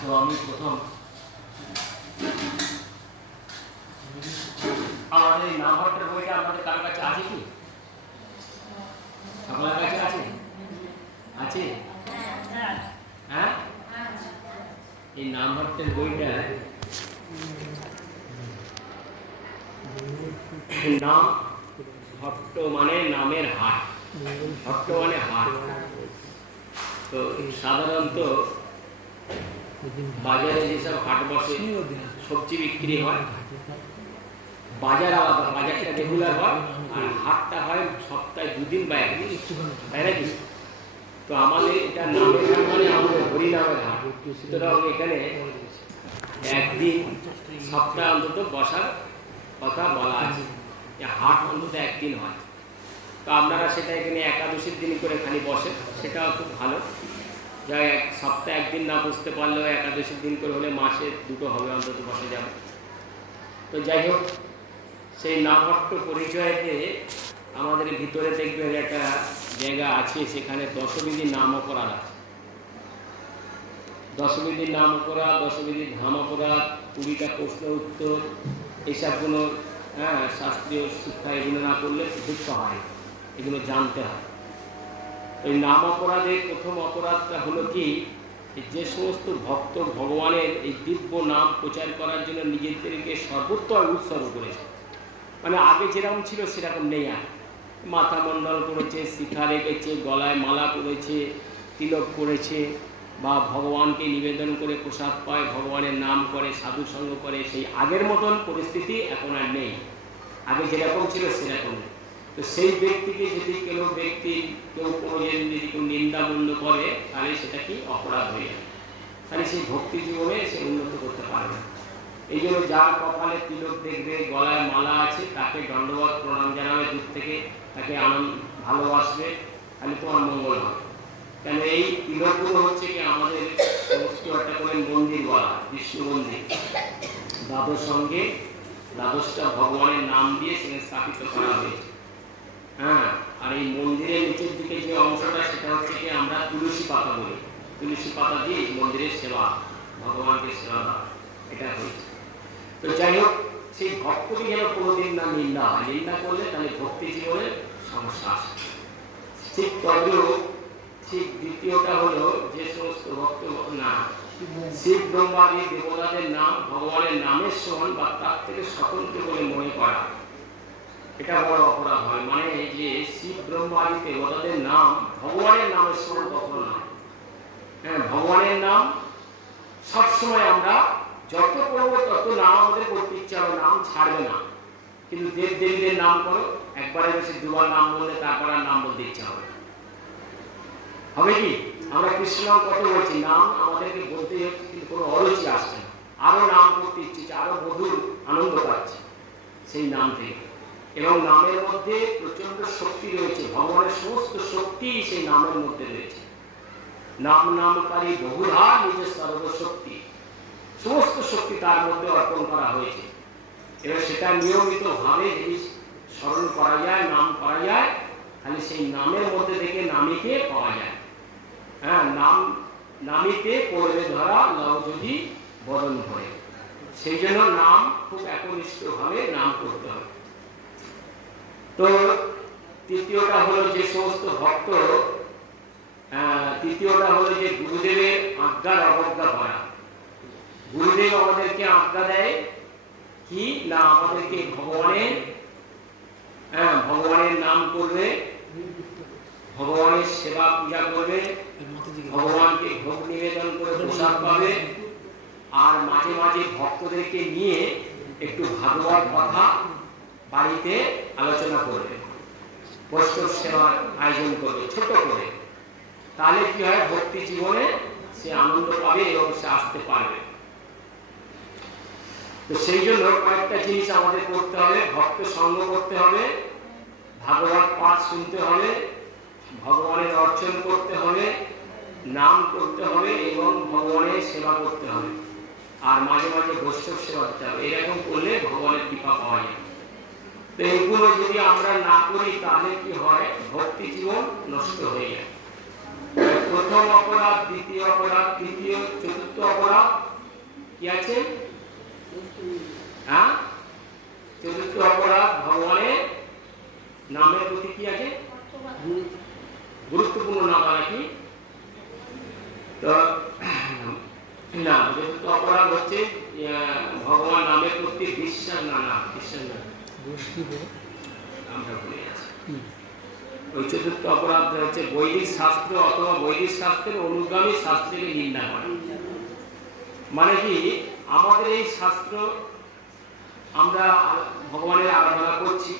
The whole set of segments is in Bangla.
তো আমি প্রথম আমাদের এই নামভট্টের বইটা আমাদের কার কাছে আছে কি? আপনার কাছে আছে? আছে? হ্যাঁ, এই নামভট্টের বইটা নাম ভট্ট মানে নামের হাট, ভট্ট মানে হাট। তো সাধারণত বাজারে যেসব হাট বসে সবজি বিক্রি হয়, বাজার আলাদা, বাজারটা রেগুলার হয় আর হাটটা হয় সপ্তাহে 2 দিন বা 1 দিন, তাই নাকি? তো আমাদের এটা নামের হাট মানে আমাদের হরিনামের হাট, সুতরাং এখানে 1 দিন সপ্তাহে অন্তত বসার কথা বলা আছে, হাট অন্তত 1 দিন হয়। তো আপনারা সেটা এখানে একাদশীর দিন করে খালি বসে, সেটাও খুব ভালো। যা সপ্তাহে 1 দিন না বসতে পারলেও একাদশীর দিন করে হলে মাসে 2টো হবে অন্তত বসে যাবে। তো যাই হোক, সেই নামভট্ট পরিচয়তে আমাদের ভিতরে দেখবেন একটা জায়গা আছে, সেখানে দশবিধির নাম অপরাধ আছে। দশবিধির নাম অপরাধ, দশবিধির ধাম অপরাধ, 20টা প্রশ্ন উত্তর, এইসবগুলো শাস্ত্রীয় শিক্ষা এগুলো না করলে যুক্ত হয়, এগুলো জানতে হয়। এই নাম অপরাধের প্রথম অপরাধটা হলো কি, যে সমস্ত ভক্ত ভগবানের এই দিব্য নাম প্রচার করার জন্য নিজেদেরকে সর্বোত্তম উৎসর্গ করেছে, মানে আগে যেরকম ছিল সেরকম নেই আর। মাথা মণ্ডল করেছে, শিখা রেখেছে, গলায় মালা পরেছে, তিলক করেছে, বা ভগবানকে নিবেদন করে প্রসাদ পায়, ভগবানের নাম করে, সাধু সঙ্গ করে, সেই আগের মতন পরিস্থিতি এখন আর নেই। আগে যেরকম ছিল সেরকম নেই। তো সেই ব্যক্তিকে যদি কেউ কোনো যদি কেউ নিন্দামূল্য করে, তাহলে সেটা কি অপরাধ হয়ে যায়, তাহলে সেই ভক্তি জীবনে সে উন্নত করতে পারবে না। এই জন্য যার কপালে তিলক দেখবে, গলায় মালা আছে, তাকে দণ্ডবত প্রণাম জানাবে দূর থেকে, তাকে ভালোবাসবে, তাহলে তোমার মঙ্গল হবে। কেন এই তিলকগুলো হচ্ছে কি আমাদের সমস্ত একটা করে মন্দির বলা, বিষ্ণু মন্দির, দ্বাদশ সঙ্গে 12টা ভগবানের নাম দিয়ে সেখানে স্থাপিত করা হয়েছে। আর এই মন্দিরের নিচের দিকে যে অংশটা, সেটা হচ্ছে কি আমরা তুলসী পাতা বলি, তুলসী পাতা দিয়ে মন্দিরের সেবা, ভগবানকে সেবা দেওয়া, এটা হয়েছে। তো যাই হোক, সেই ভক্তকে যেন কোনোদিন না নিন্দা হয়, নিন্দা করলে তাহলে ভক্তি জীবনের সমস্যা আসে। ঠিক তদ্রূপ ঠিক দ্বিতীয়টা হলো, যে সমস্ত ভক্ত না শিব ব্রহ্মাদি দেবতাদের নাম ভগবানের নামের সমান বা তার থেকে স্বতন্ত্র বলে মনে করা, এটা বড় অপরাধ হয়। মানে যে শিব ব্রহ্মাদি দেবতাদের নাম ভগবানের নামের সমান কখনো নয়। ভগবানের নাম সবসময় আমরা যত করবো তত নাম আমাদের করতে ইচ্ছা হবে, নাম ছাড়বে না। কিন্তু দেব দেবীদের নাম করো, একবারে বেশি 2বার নাম বললে তারপর আর নাম বলতে ইচ্ছা হবে কি? আমরা কৃষ্ণ নাম কত বলছি, নাম আমাদেরকে বলতেই হচ্ছে, কিন্তু কোনো অরুচি আসছে না, আরো নাম করতে ইচ্ছে, আরো মধুর আনন্দ পাচ্ছে সেই নাম থেকে। এবং নামের মধ্যে প্রচন্ড শক্তি রয়েছে, ভগবানের সমস্ত শক্তি সেই নামের মধ্যে রয়েছে। নাম নামকারী বহুধা নিজের সর্বশক্তি, সমস্ত শক্তি তার মধ্যে অর্পণ করা হয়েছে। এবার সেটা নিয়মিত ভাবে যদি স্মরণ করা যায়, নাম করা যায়, তাহলে সেই নামের মধ্যে থেকে নামীকে পাওয়া যায়। নাম নামীতে পড়বে ধরা লও যদি বদন ভরে, সেই জন্য নাম খুব একনিষ্ঠ ভাবে নাম করতে হবে। তো তৃতীয়টা হলো যে সমস্ত ভক্ত, তৃতীয়টা হলো যে গুরুদেবের আজ্ঞার অবজ্ঞা করা। গুরুদেব আমাদেরকে আজ্ঞা দেয় কি না, আমাদেরকে ভগবানের নাম করবে, ভগবানের সেবা পূজা করবে, ভগবানকে ভোগ নিবেদন করে প্রসাদ পাবে, আর মাঝে মাঝে ভক্তদেরকে নিয়ে একটু ভাগবত কথা বাড়িতে আলোচনা করবে, বৈষ্ণব সেবার আয়োজন করবে ছোট করে। তাহলে কি হয়, ভক্তি জীবনে সে আনন্দ পাবে এবং সে আসতে পারবে। তো সেই জন্য কয়েকটা জিনিস আমাদের করতে হবে, ভক্ত সঙ্গ করতে হবে, ভাগবত পাঠ শুনতে হবে, ভগবানের অর্চন করতে হবে, নাম করতে হবে এবং ভগবানের সেবা করতে হবে, আর মাঝে মাঝে বৈষ্ণব সেবা করতে হবে। এরকম করলে ভগবানের কৃপা পাওয়া যায়। তো এইগুলো যদি আমরা না করি তাহলে কি হয়, ভক্তি জীবন নষ্ট হয়ে যায়। প্রথম অপরাধ, দ্বিতীয় অপরাধ, তৃতীয়, চতুর্থ অপরাধ কি আছে? হ্যাঁ, চতুর্থ অপরাধ ভগবানের নামের প্রতি কি আছে? গুরুত্বপূর্ণ নাম নাকি? তো না, চতুর্থ অপরাধ হচ্ছে ভগবান নামের প্রতি বিশ্বাস না, বিশ্বাস না, আমরা ভুলে যাচ্ছি। ওই চতুর্থ অপরাধ হচ্ছে বৈদিক শাস্ত্র অথবা বৈদিক শাস্ত্রের অনুগামী শাস্ত্রকে নিন্দা করা। মানে কি, আমাদের এই শাস্ত্র আমরা ভগবানের আরাধনা করছি,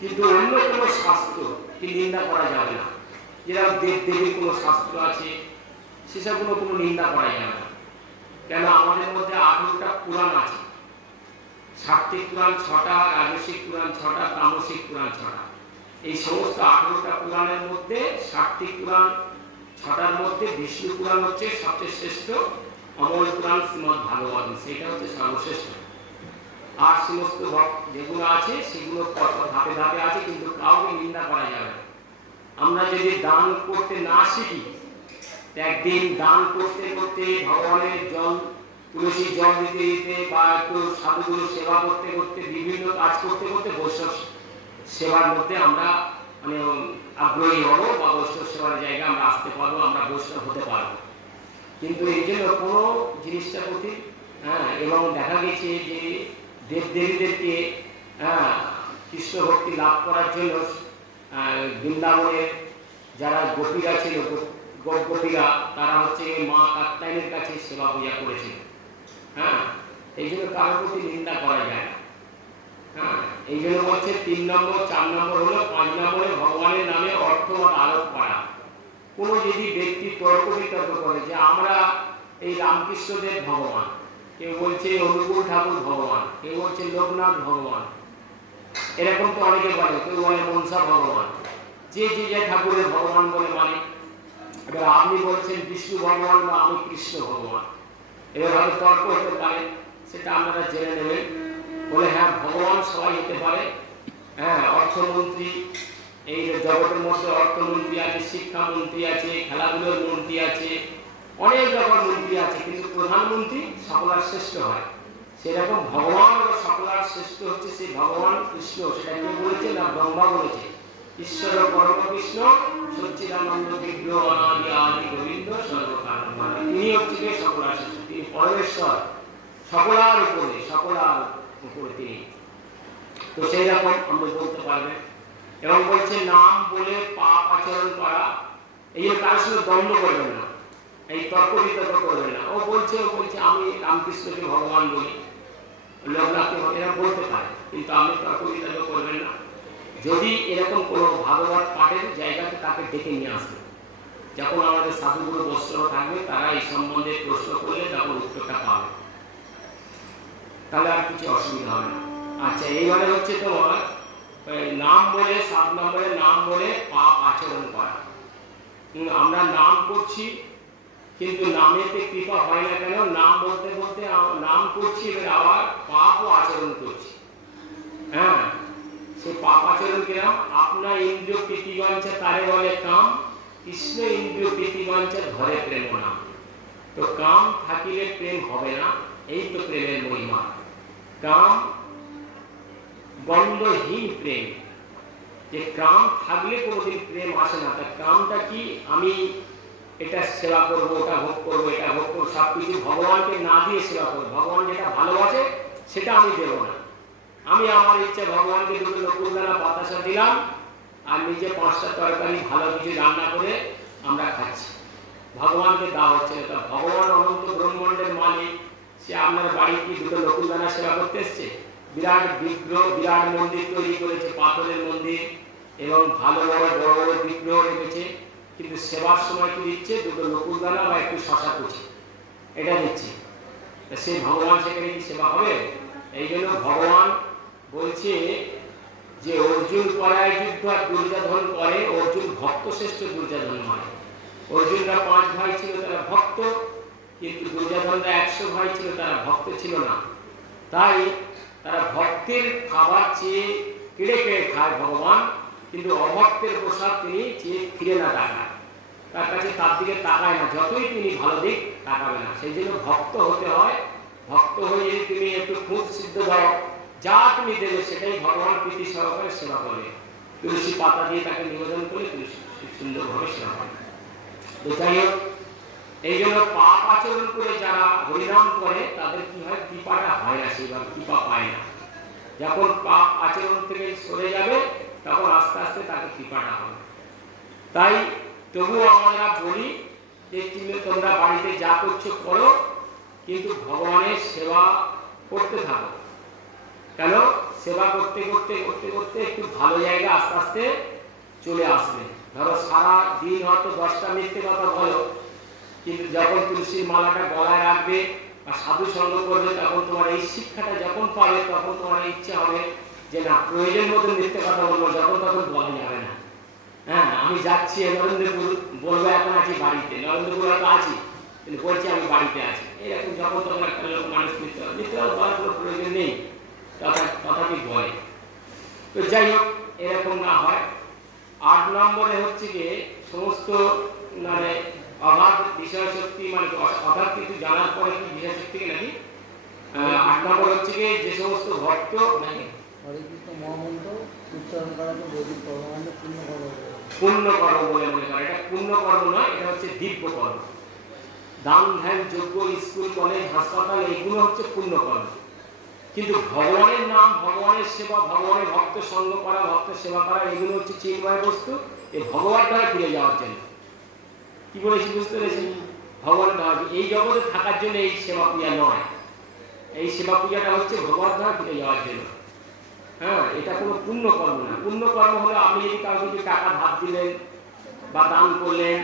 কিন্তু অন্য কোনো শাস্ত্র কি নিন্দা করা যাবে না। যেরকম দেব দেবীর কোনো শাস্ত্র আছে, সেসবগুলো কোনো নিন্দা করা যাবে না। কেন? আমাদের মধ্যে 18টা পুরাণ আছে। সাত্ত্বিক পুরাণ 6টা, রাজসিক পুরাণ 6টা, তামসিক পুরাণ 6টা। এই সমস্ত 18টা পুরাণের মধ্যে সাত্ত্বিক পুরাণ 6টার মধ্যে বিষ্ণু পুরাণ হচ্ছে সবচেয়ে শ্রেষ্ঠ। অমল পুরাণ শ্রীমদ্ ভাগবত, সেটা হচ্ছে সর্বশ্রেষ্ঠ। আর সমস্ত যেগুলো আছে সেগুলো ধাপে ধাপে আছে, কিন্তু কাউকে নিন্দা করা যাবে না। আমরা যদি দান করতে না শিখি, একদিন দান করতে করতে ভগবানের জল, তুলসী জল দিতে দিতে বা একটু সাধুগুলো সেবা করতে করতে, বিভিন্ন কাজ করতে করতে বৈষ্ণব সেবার মধ্যে আমরা মানে আগ্রহী হবো, বা বৈষ্ণব সেবার জায়গায় আমরা আসতে পারবো, আমরা বৈষ্ণব হতে পারবো। কিন্তু এই জন্য কোনো জিনিসটা প্রতি এবং দেখা গেছে যে দেবদেবীদেরকে কৃষ্ণ ভক্তি লাভ করার জন্য বৃন্দাবনের যারা গোপীরা ছিল, গোপীরা, তারা হচ্ছে মা কাত্যায়নের কাছে সেবা পূজা করেছিল। এই জন্য কারোর প্রতি নিন্দা করা যায় না। এই জন্য বলছে 3 নম্বর, 4 নম্বর হলো, 5 নম্বরে ভগবানের নামে অর্থবাদ আরোপ করা। কোনো যদি ব্যক্তি তর্ক বিতর্ক করে যে আমরা এই রামকৃষ্ণদেব ভগবান, কেউ বলছে অনুকূল ঠাকুর ভগবান, কেউ বলছে লোকনাথ ভগবান, এরকম তো অনেকে বলে, কেউ বলে মনসা ভগবান, যে যে ঠাকুরের ভগবান বলে মানে। এবার আপনি বলছেন বিষ্ণু ভগবান বা আমি কৃষ্ণ ভগবান, এবার হয়তো তর্ক হতে পারে, সেটা আপনারা জেনে নেবেন। বলে হ্যাঁ, ভগবান সবাই হতে পারে। অর্থমন্ত্রী, এই জগতের মধ্যে অর্থমন্ত্রী আছে, শিক্ষামন্ত্রী আছে, খেলাধুলোর মন্ত্রী আছে, অনেক রকম মন্ত্রী আছে, কিন্তু প্রধানমন্ত্রী সকলার শ্রেষ্ঠ হয়। সেরকম ভগবান সকলার শ্রেষ্ঠ হচ্ছে সেই ভগবান কৃষ্ণ। সেটা কে বলেছে? না, ব্রহ্মা বলেছে। ঈশ্বর পরম কৃষ্ণ সচ্চিদানন্দ বিগ্রহ অনাদি আদি গোবিন্দ সর্বকারণ। তিনি হচ্ছে সকলার শ্রেষ্ঠ, তিনি পরমেশ্বর, সকলার উপরে তিনি। তো সেই রকম আমরা বলতে পারবেন। এবং বলছে নাম বলে পাপ আচরণ করা, এই কারোর সঙ্গে দ্বন্দ্ব করবেন না, এই তর্ক বিতর্ক করবেন না। ও বলছে আমি রামকৃষ্ণকে ভগবান বলি, লোকনাথকে এরকম বলতে পারে, কিন্তু আপনি তর্ক বিতর্ক করবেন না। যদি এরকম কোনো ভাগবত পাঠের জায়গাতে তাকে ডেকে নিয়ে আসবে, যখন আমাদের সাধুগুরু বৈষ্ণব থাকবে, তারা এই সম্বন্ধে প্রশ্ন করলে তখন উত্তরটা পাবে, তাহলে আর কিছু অসুবিধা হবে না। আচ্ছা, এইবারে হচ্ছে তোমার নাম বলে 7 নম্বরে নাম বলে পাপ আচরণ করা। আমরা নাম করছি, কিন্তু নামেতে কৃপা হয় না কেন? নাম বলতে বলতে নাম করছি, এবার আবার পাপও আচরণ করছি। সে পাপ আচরণ কিরকম? আপনার ইন্দ্রিয় প্রীতিবাঞ্ছা তারে বলে কাম, কৃষ্ণ ইন্দ্রিয় প্রীতিবাঞ্ছা ধরে প্রেম নাম। তো কাম থাকিলে প্রেম হবে না, এই তো প্রেমের মহিমা। কাম গন্ধহীন প্রেম, যে কাম থাকলে কোনোদিন প্রেম আসে না। তার কামটা কি? আমি এটা সেবা করবো, ওটা ভোগ করবো, এটা ভোগ করবো, সব কিছু ভগবানকে না দিয়ে সেবা করবো। ভগবান যেটা ভালোবাসে সেটা আমি দেবো না। আমি আমার ইচ্ছা ভগবানকে 2 নকুলদানা বাতাসা দিলাম, আর নিজে 5টা তরকারি ভালো কিছু রান্না করে আমরা খাচ্ছি, ভগবানকে দেওয়া হচ্ছে না। ভগবান অনন্ত ব্রহ্মাণ্ডের মালিক, সে আপনার বাড়ি কি 2 নকুলদানা সেবা করতে এসছে? বিরাট বিগ্রহ, বিরাট মন্দির তৈরি করেছে, পাথরের মন্দির, এবং ভালো বড় বড় বড় বিগ্রহ রেখেছে, কিন্তু সেবার সময় কি দিচ্ছে? 2 নকুলদানা বা একটু শশা কুচি, এটা দিচ্ছে। সেই ভগবান সেখানে কি সেবা হবে? এই জন্য ভগবান বলছে যে অর্জুন পরায় যুদ্ধ আর দুর্যোধন করে, অর্জুন ভক্ত শ্রেষ্ঠ, দুর্যোধন নয়। অর্জুনরা 5 ভাই ছিল, তারা ভক্ত, কিন্তু দুর্যোধনরা 100 ভাই ছিল, তারা ভক্ত ছিল না। তাই তারা ভক্তের খাবার চেয়ে কেড়ে কেড়ে খায় ভগবান, কিন্তু অভক্তের প্রসাদ তিনি চেয়ে ফিরে না টাকা। তার কাছে তার দিকে তাকায় না, যতই তিনি ভালো দিক তাকাবে না। সেই জন্য ভক্ত হতে হয়। ভক্ত হয়ে যদি তুমি একটু খুব সিদ্ধ দাও, যা তুমি দেবে সেটাই ভগবান প্রীতি সহকারে সেবা করে। তুলসী পাতা দিয়ে তাকে নিবেদন করে তুলসী সুন্দরভাবে সেবা করে। তো যাই হোক, এই জন্য পাপ আচরণ করে যারা হরিনাম করে তাদের কি হয়, কৃপাটা হয় না, সেইভাবে কৃপা পায় না। যখন পাপ আচরণ থেকে সরে যাবে তখন আস্তে আস্তে তাকে কৃপাটা হবে। তাই তবুও আমরা বলি যে তোমরা বাড়িতে যা করছো করো, কিন্তু ভগবানের সেবা করতে থাকো। কেন? সেবা করতে করতে করতে করতে একটু ভালো জায়গা আস্তে আস্তে চলে আসবে। ধরো সারা দিন হয়তো 10টা মিথ্যে কথা বলো, কিন্তু যখন তুলসীর মালাটা গলায় রাখবে বা সাধু সঙ্গ করবে, তখন তোমার এই শিক্ষাটা যখন পাবে তখন তোমার ইচ্ছা হবে যে না, প্রয়োজন মতো মিথ্যে কথা বলবো, যখন তখন বলা যাবে না। হ্যাঁ, আমি যাচ্ছি নরেন্দ্রপুর, বলবো এখন আছি বাড়িতে, নরেন্দ্রপুর হয়তো আছি কিন্তু বলছি আমি বাড়িতে আছি, এরকম যখন তখন একটা লোক মানুষ মিথ্যে বলার কোনো প্রয়োজন নেই, কথাটি বলে। তো যাই হোক, এরকম না হয়। 8 নম্বরে হচ্ছে গিয়ে সমস্ত মানে অগাধ বিষয় শক্তি, মানে অগাধ কিছু জানার পরে কি বিষয় শক্তিকে নাকি 8 নম্বর হচ্ছে গিয়ে যে সমস্ত ভক্ত নাকি হরে কৃষ্ণ মহামন্ত্র উচ্চারণ করাকে বৈদিক কর্মকাণ্ড পূর্ণ কর্ম বলে মনে করে। এটা পূর্ণ কর্ম নয়, এটা হচ্ছে দিব্য কর্ম। দান ধ্যান যজ্ঞ, স্কুল কলেজ হাসপাতাল, এগুলো হচ্ছে পূর্ণ কর্ম। কিন্তু ভগবানের নাম, ভগবানের সেবা, ভগবানের ভক্ত সঙ্গ করা, ভক্ত সেবা করা, এগুলো হচ্ছে চিন্ময় বস্তু। এই ভগবান দ্বারা ফিরে যাওয়ার জন্য। কি বলেছি বুঝতে পেরেছেন? ভগবান দ্বারা এই জগতে থাকার জন্য এই সেবা পূজা নয়। এই সেবা পূজাটা হচ্ছে ভগবান দ্বারা ফিরে যাওয়ার জন্য। হ্যাঁ, এটা কোনো পুণ্য কর্ম না। পুণ্য কর্ম হলো আপনি যদি কাউকে যদি টাকা ধার দিলেন বা দান করলেন,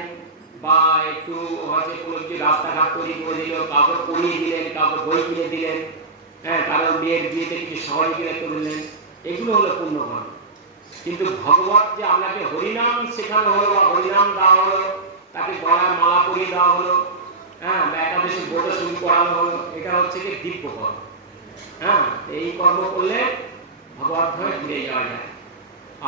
বা একটু হয়তো কোনো কিছু রাস্তাঘাট তৈরি করে দিল, কাউকে পড়িয়ে দিলেন, কাউকে বই কিনে দিলেন, হ্যাঁ, কারণ মেয়ের বিয়েতে কিছু সহযোগিতা করলেন, এগুলো হলো পুণ্য কর্ম। কিন্তু ভগবত যে আপনাকে হরিনাম শেখানো হলো বা হরিনাম দেওয়া হলো, তাকে গলায় মালা পরিয়ে দেওয়া হলো, হ্যাঁ, বা একাদশী ব্রত শুরু করানো হলো, এটা হচ্ছে কি দিব্য কর্ম। হ্যাঁ, এই কর্ম করলে ভগবত ধামে ফিরে যাওয়া যায়।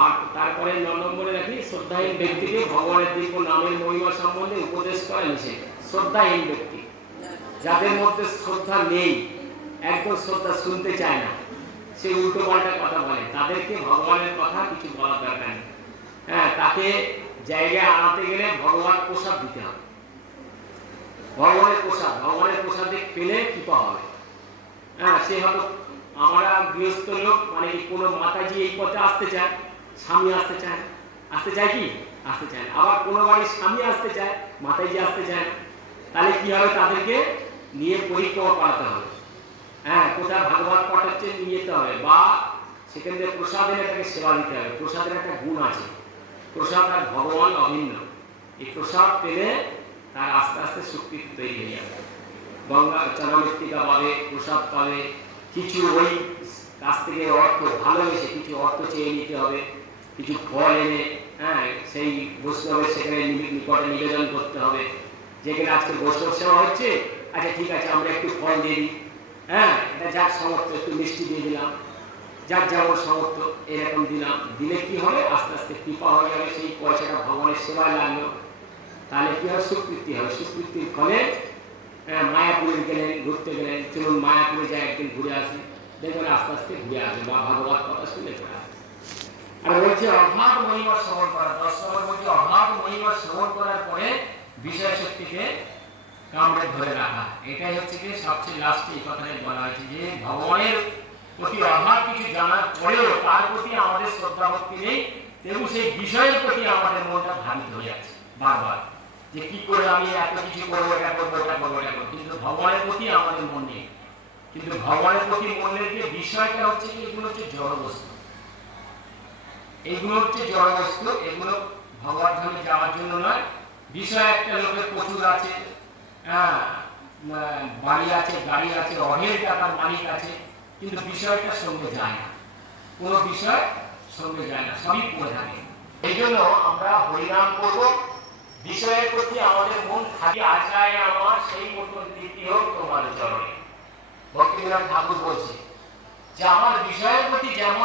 আর তারপরে 9 নম্বরে রাখি, শ্রদ্ধাহীন ব্যক্তিকে ভগবানের দিব্য নামের মহিমা সম্বন্ধে উপদেশ করা নিষেধ। শ্রদ্ধাহীন ব্যক্তি, যাদের মধ্যে শ্রদ্ধা নেই, একদম শ্রদ্ধা শুনতে চায় না, সে উল্টো পাল্টা কথা বলে, তাদেরকে ভগবানের কথা কিছু বলার দরকার নেই। হ্যাঁ, তাকে জায়গায় আনাতে গেলে ভগবান প্রসাদ দিতে হবে। ভগবানের প্রসাদ, ভগবানের প্রসাদে পেলে কৃপা হবে। হ্যাঁ, সে হয়তো আমরা গৃহস্থ লোক, মানে কি কোনো মাতাজি এই পথে আসতে চায়, স্বামী আসতে চায়, আসতে চায় কি আসতে চায়, আবার কোনো বাড়ির স্বামী আসতে চায়, মাতাজি আসতে চায়, তাহলে কি হবে, তাদেরকে নিয়ে পরিক্রমা করাতে হবে। হ্যাঁ, কোথায় ভাগবত পাঠ হচ্ছে নিয়ে যেতে হবে, বা সেখান থেকে প্রসাদ এনে তাকে সেবা দিতে হবে। প্রসাদের একটা গুণ আছে, প্রসাদ আর ভগবান অভিন্ন। এই প্রসাদ পেলে তার আস্তে আস্তে শক্তি তৈরি হয়ে যাবে। গঙ্গা চরমৃত্তিকা পাবে, প্রসাদ পাবে, কিছু ওই কাছ থেকে অর্থ ভালোবেসে কিছু অর্থ চেয়ে নিতে হবে, কিছু ফল এনে, হ্যাঁ, সেই বৈষ্ণবের সেখানে নিকটে নিবেদন করতে হবে। যেখানে আজকে বৈষ্ণব সেবা হচ্ছে, আচ্ছা ঠিক আছে আমরা একটু ফল দিয়ে দিই, হ্যাঁ, এটা যার সমর্থ, একটু মিষ্টি দিয়ে দিলাম, যার যেমন সমর্থ এরকম দিলাম। দিলে কি হবে, আস্তে আস্তে কৃপা হয়ে যাবে, সেই পয়সাটা ভগবানের সেবায় লাগলো। তাহলে কি হয়, সুকৃতি হবে। সুকৃতির ফলে মায়াপুরে গেলেন, ঘুরতে গেলেন, চলুন মায়াপুরে যাই একদিন ঘুরে আসি, দেখবেন আস্তে আস্তে ঘুরে আসবে বা ভাগবত কথা শুনে চলে আসবে। আর বলছে অগাধ মহিমা শ্রবণ করা। 10 নম্বর বলছে অগাধ মহিমা শ্রবণ করার পরে বিষয় শক্তিকে কামড়ে ধরে রাখা। এটাই হচ্ছে কি সবচেয়ে লাস্টে এই কথাটাই বলা হয়েছে যে ভগবানের প্রতি অগাধ কিছু জানার পরেও তার প্রতি আমাদের শ্রদ্ধা ভক্তি নেই, এবং সেই বিষয়ের প্রতি আমাদের মনটা ধাবিত হয়ে যাচ্ছে বারবার, যে কি করে আমি এত কিছু করবো, এটা করবো, এটা করবো, এটা করবো, কিন্তু ভগবানের প্রতি আমাদের মন নেই। কিন্তু ভগবানের প্রতি মনের যে বিষয়টা হচ্ছে কি, এগুলো হচ্ছে জড় বস্তু, এগুলো হচ্ছে জড় বস্তু, এগুলো ভগবান ধামে যাওয়ার জন্য নয়। বিষয় একটা লোকের প্রচুর আছে, হ্যাঁ, বাড়ি আছে, গাড়ি আছে, অঢেল টাকার মালিক আছে, কিন্তু বিষয়টা সঙ্গে যায় না, কোনো বিষয় সঙ্গে যায় না, সবই পড়ে থাকে। এই জন্য আমরা হরিনাম করবো, বিষয়ের প্রতি আমাদের মন থাকে। আচায় আমার সেই মতন রীতি হোক তোমার চরণে। ভক্তিবিনোদ ঠাকুর বলছে যে আমার বিষয়ের প্রতি যেমন